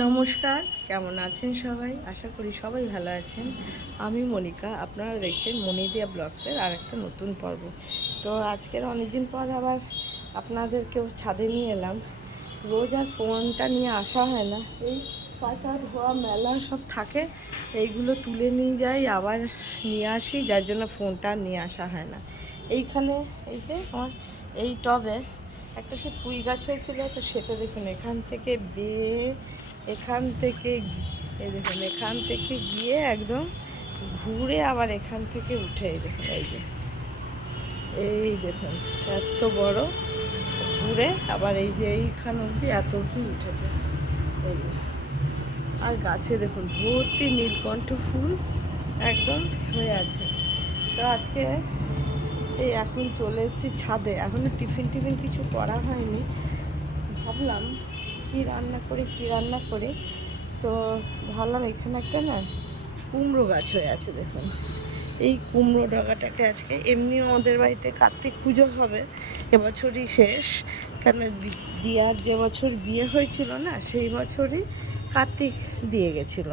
নমস্কার, কেমন আছেন সবাই? আশা করি সবাই ভালো আছেন। আমি মনিকা, আপনারা দেখছেন মনিদিয়া ব্লগসের আর একটা নতুন পর্ব। তো আজকের অনেকদিন পর আবার আপনাদেরকেও ছাদে নিয়ে এলাম। রোজ আর ফোনটা নিয়ে আসা হয় না। এই পাচার ধোয়া মেলা সব থাকে, এইগুলো তুলে নিয়ে যাই, আবার নিয়ে আসি, যার জন্য ফোনটা নিয়ে আসা হয় না। এইখানে, এই যে আমার এই টবে একটা সে পুঁই গাছ হয়েছিল, তো সেটা দেখুন, এখান থেকে বেয়ে এখান থেকে এই দেখুন, এখান থেকে গিয়ে একদম ঘুরে আবার এখান থেকে উঠে এই দেখুন, এই যে। এই দেখুন, এত বড় ঘুরে আবার এই যে এইখান অবধি এত অবধি উঠেছে। আর গাছে দেখুন, ভর্তি নীলকণ্ঠ ফুল একদম হয়ে আছে। তো আজকে এই এখন চলে এসেছি ছাদে। এখনও টিফিন টিফিন কিছু করা হয়নি। ভাবলাম কি রান্না করি, কি রান্না করি? তো ভাবলাম এখানে একটা না কুমড়ো গাছ হয়ে আছে, দেখুন। এই কুমড়ো ডগাটাকে আজকে এমনি আমাদের বাড়িতে কার্তিক পুজো হবে, এবছরই শেষ। কেন দিয়ার যে বছর বিয়ে হয়েছিল না, সেই বছরই কার্তিক দিয়ে গেছিল।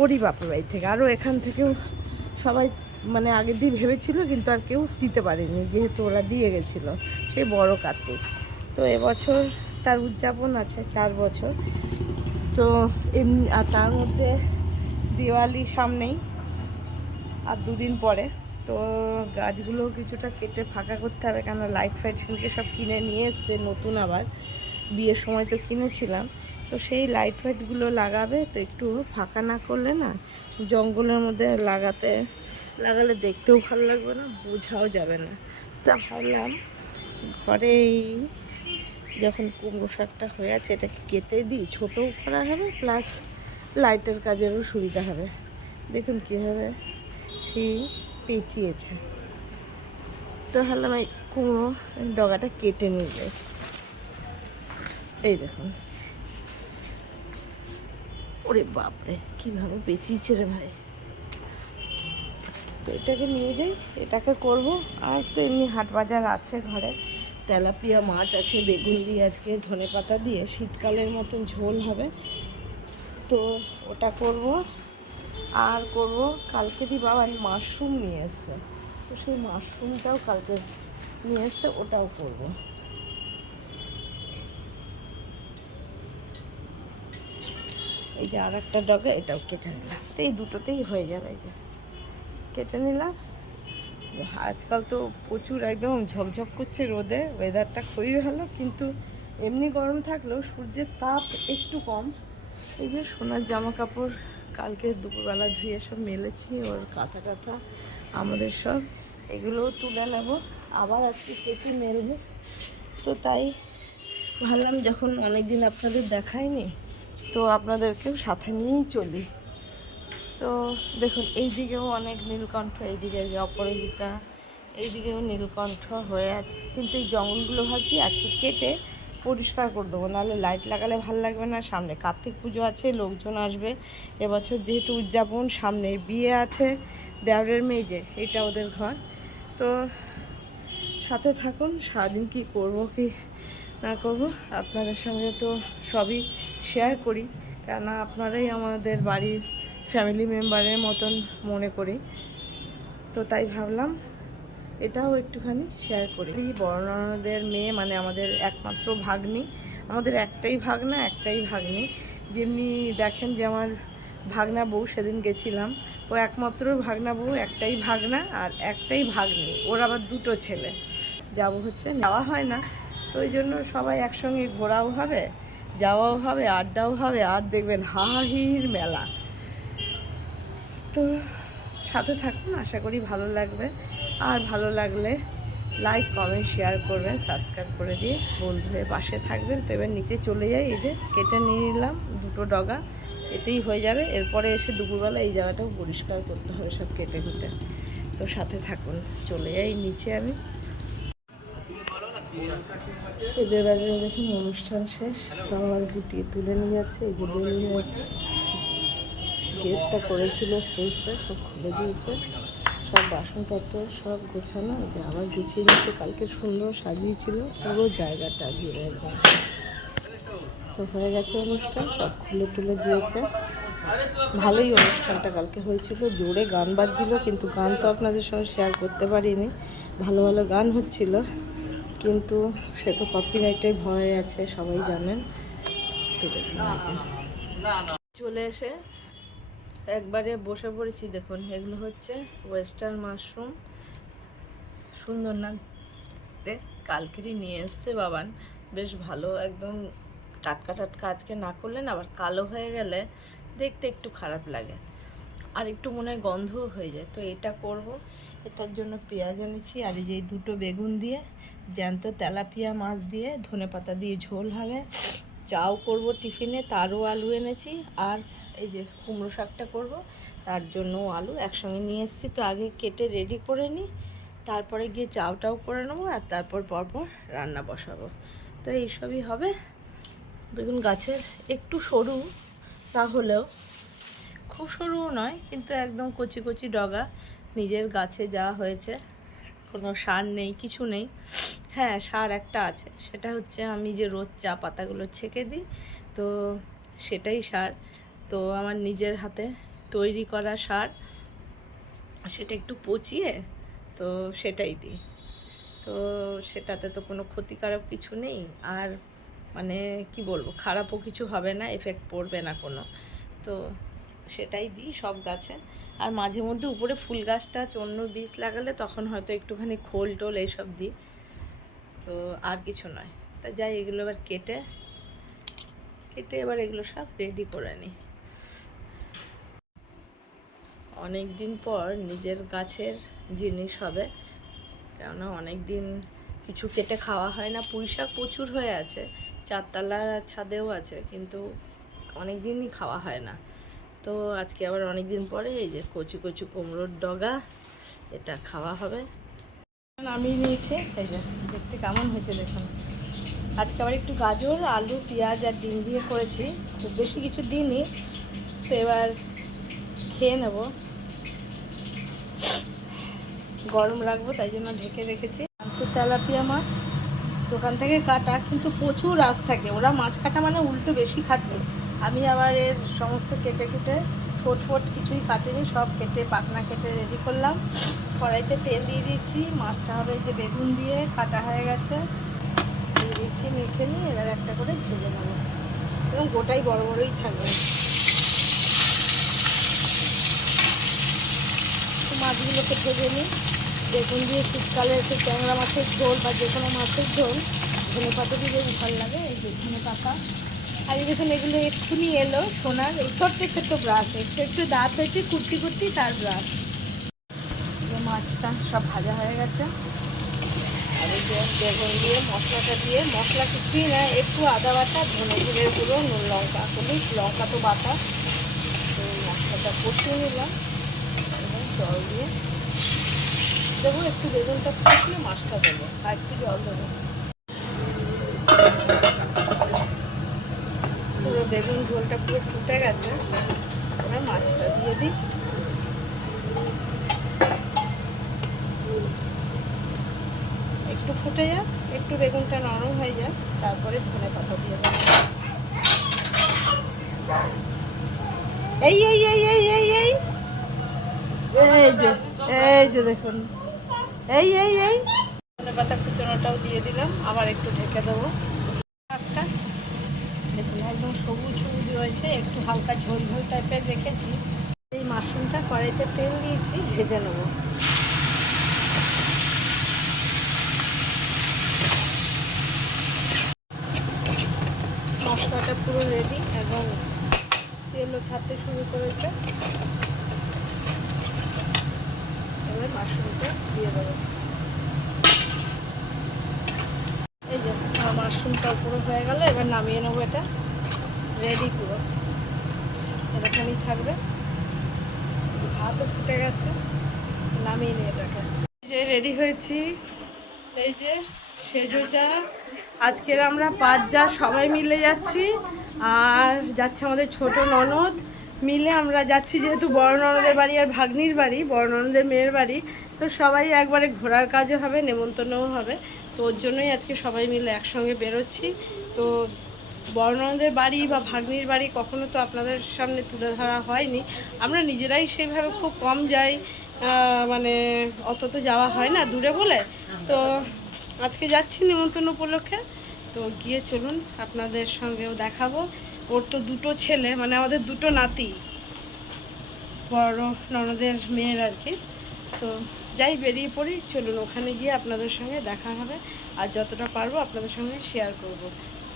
ওরই বাপের বাড়ি থেকে। আরও এখান থেকেও সবাই মানে আগের দিয়ে ভেবেছিল, কিন্তু আর কেউ দিতে পারেনি, যেহেতু ওরা দিয়ে গেছিল, সেই বড় কার্তিক। তো এবছর তার উদযাপন আছে চার বছর। তো এমনি, আর তার মধ্যে দিওয়ালি সামনেই, আর দুদিন পরে। তো গাছগুলো কিছুটা কেটে ফাঁকা করতে হবে কেন লাইট ফাইট সেদিনকে সব কিনে নিয়ে এসছে নতুন আবার। বিয়ের সময় তো কিনেছিলাম। তো সেই লাইট ফাইটগুলো লাগাবে, তো একটু ফাঁকা না করলে না জঙ্গলের মধ্যে লাগাতে, লাগালে দেখতেও ভালো লাগবে না, বোঝাও যাবে না। তা ভাবলাম, ঘরেই যখন কুমড়ো শাকটা হয়ে আছে, এটাকে কেটে দিই। ছোটও করা হবে প্লাস লাইটের কাজেরও সুবিধা হবে। দেখুন কীভাবে সেই পেঁচিয়েছে। তো ভাবলাম এই কুমড়ো ডগাটা কেটে নিয়ে নিলে এই দেখুন। ওরে বাপরে, কীভাবে পেঁচিয়েছে রে ভাই। তো এটাকে নিয়ে যাই, এটাকে করব। আর তো এমনি হাট বাজার আছে ঘরে। তেলাপিয়া মাছ আছে, বেগুন দিয়ে আজকে ধনে পাতা দিয়ে, শীতকালের মতন ঝোল হবে। তো ওটা করব। আর করব, কালকে দি বাবা মাশরুম নিয়ে এসছে। তো সেই মাশরুমটাও কালকে নিয়ে এসছে, ওটাও করব। এই যে আর একটা ডগে, এটাও কেটে নিলাম। তো এই দুটোতেই হয়ে যাবে এই যে। কেটে নিলাম। আজকাল তো প্রচুর একদম ঝকঝক করছে রোদে ওয়েদারটা খুবই ভালো, কিন্তু এমনি গরম থাকলেও সূর্যের তাপ একটু কম। এই যে সোনার জামা কাপড় কালকে দুপুরবেলা ধুয়ে সব মেলেছি, ওর কাঁথা কাঁথা আমাদের সব, এগুলোও তুলে নেব। আবার আজকে কেচে মেলবো। তো তাই ভাবলাম যখন অনেক দিন আপনাদের দেখায়নি তো আপনাদেরকেও সাথে নিয়েই চলি। তো দেখুন এই দিকেও অনেক নীলকণ্ঠ, এইদিকে যে অপরাজিতা, এইদিকেও নীলকণ্ঠ হয়ে আছে। কিন্তু এই জঙ্গলগুলো ভাবছি আজকে কেটে পরিষ্কার করে দেবো, নাহলে লাইট লাগালে ভালো লাগবে না। সামনে কার্তিক পুজো আছে, লোকজন আসবে। এবছর যেহেতু উদযাপন, সামনে বিয়ে আছে, দেওরের মেয়ে যে, এটা ওদের ঘর। তো সাথে থাকুন, সারাদিন কী করব, কি না করব, আপনাদের সঙ্গে তো সবই শেয়ার করি। কেননা আপনারাই আমাদের বাড়ির ফ্যামিলি মেম্বারের মতন মনে করি। তো তাই ভাবলাম এটাও একটুখানি শেয়ার করি। বড়নাদের মেয়ে মানে আমাদের একমাত্র ভাগ্নি। আমাদের একটাই ভাগনা, একটাই ভাগ্নি। যেমনি দেখেন যে আমার ভাগনা বউ, সেদিন গেছিলাম। ও একমাত্র ভাগনা বউ, একটাই ভাগনা আর একটাই ভাগ্নি। ওর আবার দুটো ছেলে। যাব হচ্ছে, যাওয়া হয় না। তো ওই জন্য সবাই একসঙ্গে ঘোরাও হবে, যাওয়াও হবে, আড্ডাও হবে, আর দেখবেন হাহির মেলা। তো সাথে থাকুন আশা করি ভালো লাগবে। আর ভালো লাগলে লাইক কমেন্ট শেয়ার করবেন সাবস্ক্রাইব করে দিয়ে বন্ধু হয়ে পাশে থাকবেন। তো এবার নিচে চলে যাই, এই যে কেটে নিয়ে নিলাম দুটো ডগা, এতেই হয়ে যাবে। এরপরে এসে দুপুরবেলা এই জায়গাটাও পরিষ্কার করতে হবে সব কেটে কুটে তো সাথে থাকুন, চলে যাই নিচে আমি। এদের বাড়ির দেখুন অনুষ্ঠান শেষ আমার গুটিয়ে তুলে নিয়ে যাচ্ছে, এই যে বেলুনের গেটটা করেছিল, স্টেজটা সব খুলে দিয়েছে। সব বাসনপত্র সব গোছানো যে আবার গুছিয়ে নিচ্ছে কালকে সুন্দর সাজিয়েছিল, পুরো জায়গাটা ঘিরে একদম। তো হয়ে গেছে অনুষ্ঠান, সব খুলে টুলে দিয়েছে। ভালোই অনুষ্ঠানটা কালকে হয়েছিল, জোরে গান বাজছিল, কিন্তু গান তো আপনাদের সঙ্গে শেয়ার করতে পারিনি। ভালো ভালো গান হচ্ছিল, কিন্তু সে তো কপিরাইটের ভয় আছে, সবাই জানেন। তো দেখুন চলে এসে একবারে বসে পড়েছি, দেখুন, এগুলো হচ্ছে ওয়েস্টার্ন মাশরুম সুন্দর না কালকেরই নিয়ে এসছে বাবান। বেশ ভালো, একদম টাটকা টাটকা আজকে না করলে না, আবার কালো হয়ে গেলে দেখতে একটু খারাপ লাগে। আর একটু মনে হয় গন্ধও হয়ে যায়, তো এটা করব। এটার জন্য পেঁয়াজ এনেছি, আর এই যে দুটো বেগুন দিয়ে জ্যান্ত তেলাপিয়া মাছ দিয়ে ধনে পাতা দিয়ে ঝোল হবে। চাও করব টিফিনে, তারও আলু এনেছি আর এই যে কুমড়ো শাকটা করব, তার জন্য আলু একসঙ্গে নিয়ে এসেছি। তো আগে কেটে রেডি করে নিই, তারপরে গিয়ে চাউটাও করে নেব আর তারপর পরপর রান্না বসাবো। তো এইসবই হবে। দেখুন গাছের একটু সরু, তাহলেও খুব সরুও নয়, কিন্তু একদম কচি কচি ডগা। নিজের গাছে যা হয়েছে, কোনো সার নেই, কিছু নেই। হ্যাঁ সার একটা আছে। সেটা হচ্ছে আমি যে রোজ চা পাতাগুলো ছেঁকে দিই, তো সেটাই সার। তো আমার নিজের হাতে তৈরি করা সার, সেটা একটু পচিয়ে তো সেটাই দিই। তো সেটাতে তো কোনো ক্ষতিকারক কিছু নেই। আর মানে কি বলব, খারাপও কিছু হবে না এফেক্ট পড়বে না কোনো। তো সেটাই দিই সব গাছে। আর মাঝে মধ্যে উপরে ফুল গাছটা অন্য বীজ লাগালে তখন হয়তো একটুখানি খোল টোল এইসব দিই। তো আর কিছু নয়। তা যাই, এগুলো এবার কেটে কেটে এবার এগুলো সব রেডি করে নিই অনেক দিন পর নিজের গাছের জিনিস হবে, কেননা অনেক দিন কিছু কেটে খাওয়া হয় না। পুঁই শাক প্রচুর হয়ে আছে, চারতলার ছাদেও আছে, কিন্তু অনেক দিনই খাওয়া হয় না। তো আজকে আবার অনেক দিন পরে এই যে কচু কচু কুমড়োর ডগা, এটা খাওয়া হবে। আমি নিয়েছি। এই যে, দেখতে কেমন হয়েছে দেখুন। আজকে আবার একটু গাজর, আলু, পেঁয়াজ আর ডিম দিয়ে করেছি। খুব বেশি কিছু দিইনি। তো এবার খেয়ে নেব। গরম রাখব তাই জন্য ঢেকে রেখেছি। তো তেলাপিয়া মাছ। দোকান থেকে কাটা, কিন্তু প্রচুর আঁশ থাকে। ওরা মাছ কাটা মানে উল্টো বেশি খাটবে। আমি আবার এর সমস্ত কেটে কেটে ঠোঁট ফোট কিছুই কাটিনি, সব কেটে পাকনা কেটে রেডি করলাম। কড়াইতে তেল দিয়ে দিচ্ছি মাছটা হবে যে বেগুন দিয়ে, কাটা হয়ে গেছে। দিয়ে দিচ্ছি মেখে নিয়ে, এবার একটা করে ভেজে নেব। এবং গোটাই বড় বড়ই থাকবে। মাছগুলোকে ভেজে নিই। বেগুন দিয়ে শীতকালে একটু ট্যাংরা মাছের ঝোল বা যে কোনো মাছের ঝোল ধনে পাতা দিয়ে ভালো লাগে, এই ধনে পাতা। আর দেখুন, এগুলো এক্ষুনি এলো, সোনার এই ছোট্ট ছোট্ট ব্রাশ একটু একটু দাঁত হয়েছে কুর্তি কুর্তি তার ব্রাশ মাছটা সব ভাজা হয়ে গেছে। আর এই বেগুন দিয়ে, মশলাটা দিয়ে, মশলা কিছুই না, একটু আদা বাটা, ধনে জিরের গুঁড়ো, নুন লঙ্কা, হলুদ লঙ্কা তো বাটা। মশলাটা কষিয়ে নিলাম, এবং জল দিয়ে। দেবো, একটু বেগুনটা ফুটিয়ে মাছটা দেবো, আর একটু জল দেবো পুরো বেগুন ঝোলটা পুরো ফুটে গেছে। এবার মাছটা দিয়ে দিই। একটু ফুটে যাক, একটু বেগুনটা নরম হয়ে যাক, তারপরে ধনে পাতা দিয়ে দেবো। এই এই এই এই এই এই। এই যে দেখুন। এই এই এই। ধনে পাতা কুচনোটাও দিয়ে দিলাম, আবার একটু ঢেকে দেবো একটা দেখুন একদম সবুজ রয়েছে একটু হালকা ঝোল ঝোল টাইপের রেখেছি। এই মাশরুমটা কড়াইতে তেল দিয়েছি, ভেজে নেব। মশলাটা পুরো রেডি এবং তেলও ছাড়তে শুরু করেছে। এবার মাশরুমটা দিয়ে দেবো। এই যে মাশরুমটা পুরো হয়ে গেল, এবার নামিয়ে নেব এটা। রেডি পুরো। এরকমই থাকবে। ভাতও ফুটে গেছে। নামিয়ে নিই এটাকে। যে রেডি হয়েছি। এই যে সেজো চা। আজকের আমরা পাঁচ যা সবাই মিলে যাচ্ছি। আর যাচ্ছে আমাদের ছোট ননদ। মিলে আমরা যাচ্ছি যেহেতু বড় ননদের বাড়ি আর ভাগ্নির বাড়ি, বড় ননদের মেয়ের বাড়ি। তো সবাই একবারে ঘোরার কাজও হবে, নেমন্তন্নও হবে। তো ওর জন্যই আজকে সবাই মিলে একসঙ্গে বেরোচ্ছি। তো বর্ণদের বাড়ি বা ভাগ্নির বাড়ি কখনো তো আপনাদের সামনে তুলে ধরা হয়নি। আমরা নিজেরাই সেইভাবে খুব কম যাই মানে অত তো যাওয়া হয় না দূরে বলে। তো আজকে যাচ্ছি নিমন্ত্রণ উপলক্ষে। তো গিয়ে চলুন, আপনাদের সঙ্গেও দেখাবো। ওর তো দুটো ছেলে মানে আমাদের দুটো নাতি, বড় ননদের মেয়ের আর কি। তো যাই বেরিয়ে পড়ি, চলুন ওখানে গিয়ে আপনাদের সঙ্গে দেখা হবে। আর যতটা পারব আপনাদের সঙ্গে শেয়ার করব।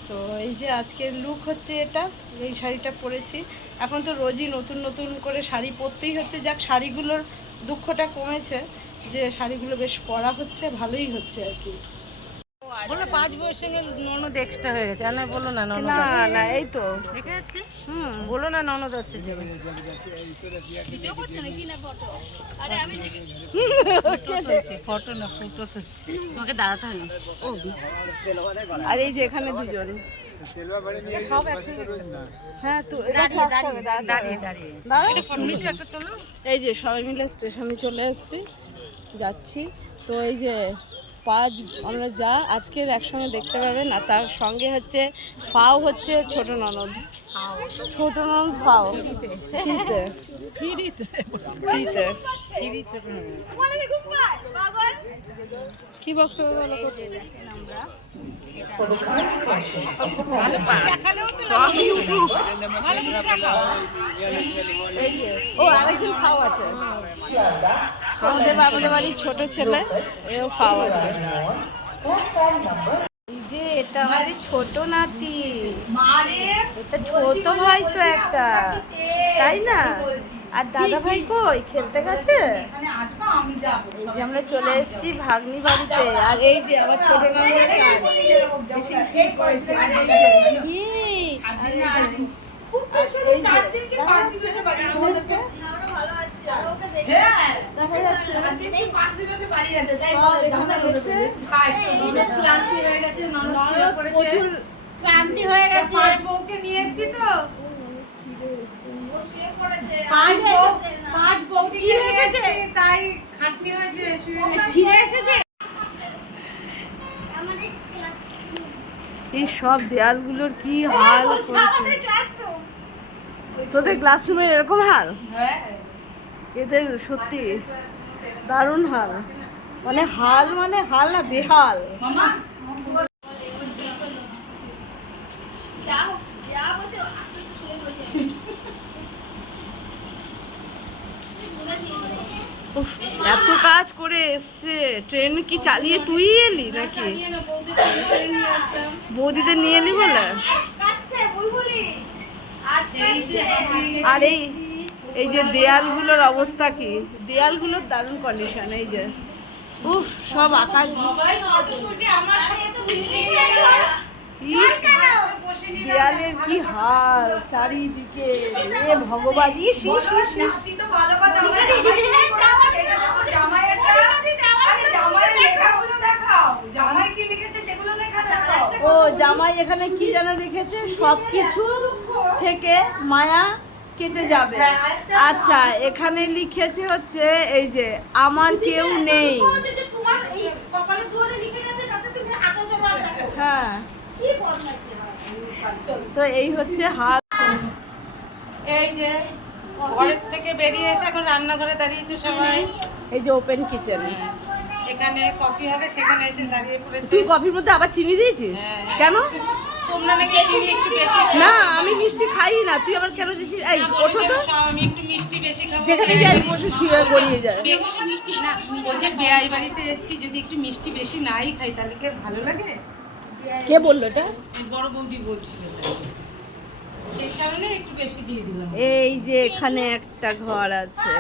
তো এই যে আজকের লুক হচ্ছে এটা, এই শাড়িটা পরেছি। এখন তো রোজই নতুন নতুন করে শাড়ি পরতেই হচ্ছে। যাক, শাড়িগুলোর দুঃখটা কমেছে যে শাড়িগুলো বেশ পরা হচ্ছে, ভালোই হচ্ছে আর কি। বলো পাঁচ বছর ননদ এক্সট্রা হয়ে গেছে। আর না বলো না ননদ না না এই তো। ঠিক আছে হুম। বলো না ননদ আছে যে। ফটো না ফুটো তুলছে তোমাকে দাঁড়াতে হয় না। ও আর এই যে এখানে দুজন। সব হ্যাঁ তো দাঁড়িয়ে দাঁড়িয়ে ফটো এই যে সবাই মিলে স্টেশনে চলে এসেছি। যাচ্ছি। তো এই যে পাঁচ আমরা যা আজকের একসঙ্গে দেখতে পাবেন। আর তার সঙ্গে হচ্ছে ফাও হচ্ছে ছোট ননদ। ছোট ননদ ফাও। ফিরিতে। ফিরিতে। ফিরি ছোট ননদ। কি বক্তব্য বলো ও আরেকজন ফাও আছে। আমাদের আমাদের বাড়ির ছোট ছেলে এও ফাও আছে। যে এটা আমাদের ছোট নাতি। এটা ছোট ভাই তো একটা তাই না? আর দাদা ভাই কই? খেলতে গেছে? আমরা চলে এসেছি ভাগ্নি বাড়িতে। আর এই যে আমার ছোট প্রচুর ক্লান্তি হয়ে গেছে। পাঁচ বউকে নিয়ে এসেছি তো। পাঁচ বউ পাঁচ বউকে চিড়ে এসেছে? তাই খাটনি হয়েছে ছিঁড়ে এসেছে। এই সব দেয়ালগুলোর কি হাল করছে? তোদের ক্লাসরুমের এরকম হাল? এদের সত্যি দারুণ হাল। মানে হাল মানে হাল না বেহাল। মামা উফ, এত কাজ করে এসছে। ট্রেন কি চালিয়ে তুই এলি নাকি? বৌদিদের নিয়ে এলি বলে? আর এই এই যে দেয়ালগুলোর অবস্থা কি? দেয়ালগুলোর দারুণ কন্ডিশন এই যে। উফ, সব আকাশ। দেয়ালের কি হাল চারিদিকে। ভগবান, ইস ইস ইস ইস ও জামাই এখানে কি যেন লিখেছে? সব কিছু থেকে মায়া কেটে যাবে। আচ্ছা এখানে লিখেছে হচ্ছে এই যে আমার কেউ নেই। হ্যাঁ। তো এই হচ্ছে হাত এই যে ঘরের থেকে বেরিয়ে এসে এখন রান্নাঘরে দাঁড়িয়েছে সবাই। এই যে ওপেন কিচেন এখানে কফি হবে সেখানে এসে দাঁড়িয়ে পড়েছে। তুই কফির মধ্যে আবার চিনি দিয়েছিস? কেন? তোমরা নাকি চিনি একটু বেশি না আমি মিষ্টি খাই না। তুই আবার কেন দিচ্ছিস এই ওঠো তো। আমি একটু মিষ্টি বেশি খাব। যেখানে যাই বসে শুয়ে গড়িয়ে যায়। বেশি মিষ্টি না বলছে বেয়াই বাড়িতে এসছি যদি একটু মিষ্টি বেশি নাই খাই তাহলে কি ভালো লাগে? কে বলল এটা? বড় বৌদি বলছিল সেই কারণে একটু বেশি দিয়ে দিলাম। এই যে এখানে একটা ঘর আছে।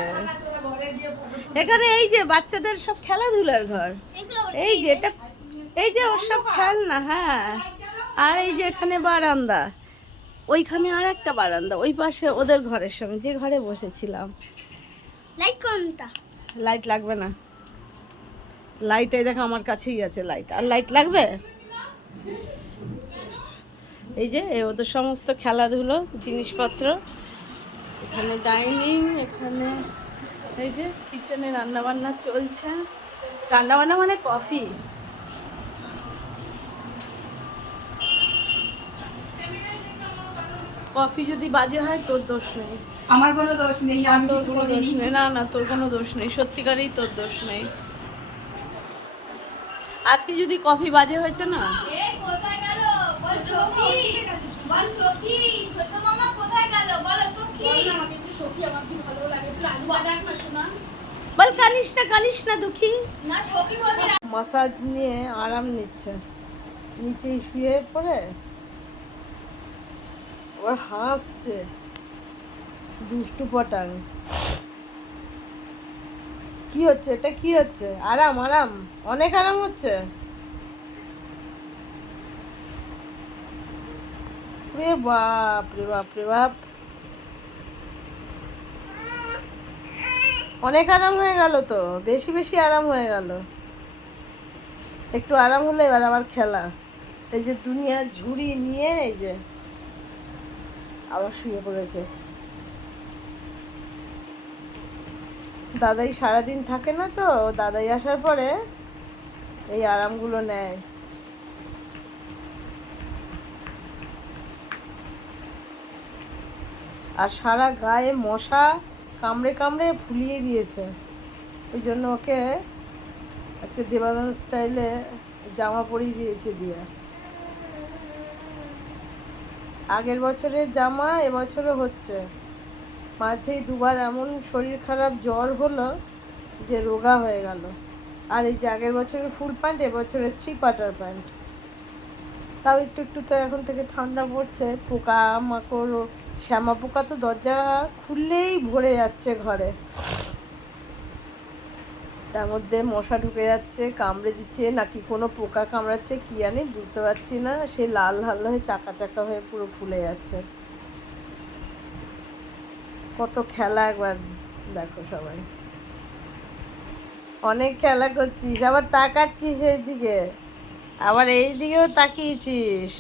এখানে এই যে বাচ্চাদের সব খেলাধুলার ঘর। এই যে এটা এই যে ওর সব খেলনা হ্যাঁ। আর এই যে এখানে বারান্দা। ওইখানে আর একটা বারান্দা ওই পাশে ওদের ঘরের সঙ্গে যে ঘরে বসেছিলাম। কোনটা? লাইট লাগবে না। লাইট এই দেখো আমার কাছেই আছে লাইট আর লাইট লাগবে? এই যে এ ওদের সমস্ত খেলাধুলো জিনিসপত্র। এখানে ডাইনিং এখানে এই যে কিচেনে রান্নাবান্না চলছে। রান্নাবান্না মানে কফি। কফি যদি বাজে হয় তোর দোষ নেই। আমার কোনো দোষ নেই আমি তোর কোনো দোষ নেই। না না তোর কোনো দোষ নেই। সত্যিকারেই তোর দোষ নেই। আজকে যদি কফি বাজে হয়েছে না? এই কোথায় গেল? বল সখী। বল সখী ছোট মামা কোথায় গেল? বলো সখী। বল কানিস না কানিস না দুঃখী। মাসাজ নিয়ে আরাম নিচ্ছে। নিচে শুয়ে পড়ে ওর হাসছে। দুষ্টু পটাং। কি হচ্ছে? এটা কি হচ্ছে? আরাম আরাম। অনেক আরাম হচ্ছে। রে বাপ রে বাপ রে বাপ। অনেক আরাম হয়ে গেল তো, বেশি বেশি আরাম হয়ে গেল। একটু আরাম হলে এবার আবার খেলা। এই যে দুনিয়া ঝুড়ি নিয়ে এই যে আবার শুয়ে পড়েছে। দাদাই সারাদিন থাকে না তো, দাদাই আসার পরে এই আরামগুলো নেয়। আর সারা গায়ে মশা কামড়ে কামড়ে ফুলিয়ে দিয়েছে। ওই জন্য ওকে আজকে দেবাদান স্টাইলে জামা পরিয়ে দিয়েছে দিয়া। আগের বছরের জামা, এবছরও হচ্ছে। মাঝেই দুবার এমন শরীর খারাপ জ্বর হলো যে রোগা হয়ে গেল। আর এই যে আগের বছরের ফুল প্যান্ট, এবছরের থ্রি কোয়ার্টার প্যান্ট। তাও একটু একটু তো এখন থেকে ঠান্ডা পড়ছে। পোকা, মাকড় শ্যামা পোকা তো দরজা খুললেই ভরে যাচ্ছে ঘরে। তার মধ্যে মশা ঢুকে যাচ্ছে, কামড়ে দিচ্ছে, নাকি কোনো পোকা কামড়াচ্ছে কি জানি, বুঝতে পারছি না। সে লাল লাল হয়ে চাকা চাকা হয়ে পুরো ফুলে যাচ্ছে। কত খেলা একবার, দেখো সবাই। অনেক খেলা করছিস, আবার তাকাচ্ছিস এই দিকে আবার এই দিকেও তাকিয়েছিস।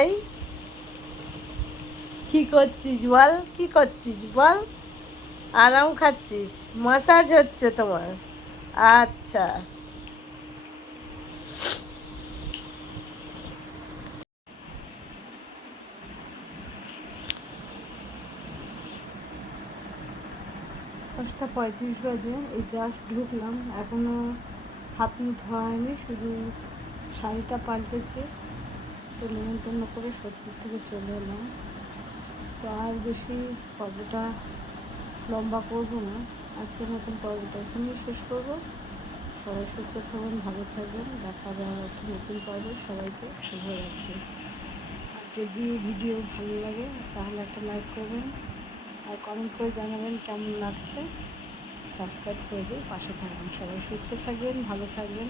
এই, কি করছিস বল? কি করছিস বল? আরাম খাচ্ছিস। মাসাজ হচ্ছে তোমার। আচ্ছা। পাঁচটা পঁয়ত্রিশ বাজে, এই জাস্ট ঢুকলাম। এখনও হাত মুখ ধোয়া হয়নি শুধু শাড়িটা পাল্টেছে। তো নিমন্ত্রণ করে সোদপুর থেকে চলে এলাম। তো আর বেশি পর্বটা লম্বা করব না। আজকের মতন পর্বটা এখানেই শেষ করব। সবাই সুস্থ থাকবেন ভালো থাকবেন দেখা যাওয়ার একটা নতুন পর্ব। সবাইকে শুভরাত্রি। আর যদি ভিডিও ভালো লাগে, তাহলে একটা লাইক করবেন। আর কমেন্ট করে জানাবেন কেমন লাগছে। সাবস্ক্রাইব করে দিয়ে পাশে থাকবেন সবাই, সুস্থ থাকবেন, ভালো থাকবেন।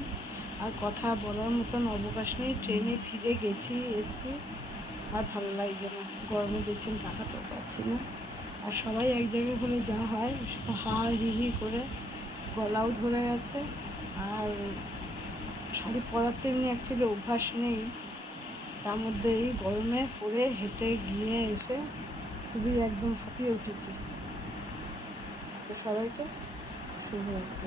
আর কথা বলার মতন অবকাশ নেই ট্রেনে ফিরে গেছি এসছি আর ভালো লাগছে না, গরমে দেখছেন তাকাতেও পারছি না। আর সবাই এক জায়গায় হলে যা হয়, হা হি হি করে গলাও ধরে গেছে আর শাড়ি পরার তো এমনি অ্যাকচুয়ালি অভ্যাস নেই, তার মধ্যে এই গরমে পরে হেঁটে গিয়ে এসে খুবই একদম হাঁপিয়ে উঠেছি। তো সবাইকে শুভ আছে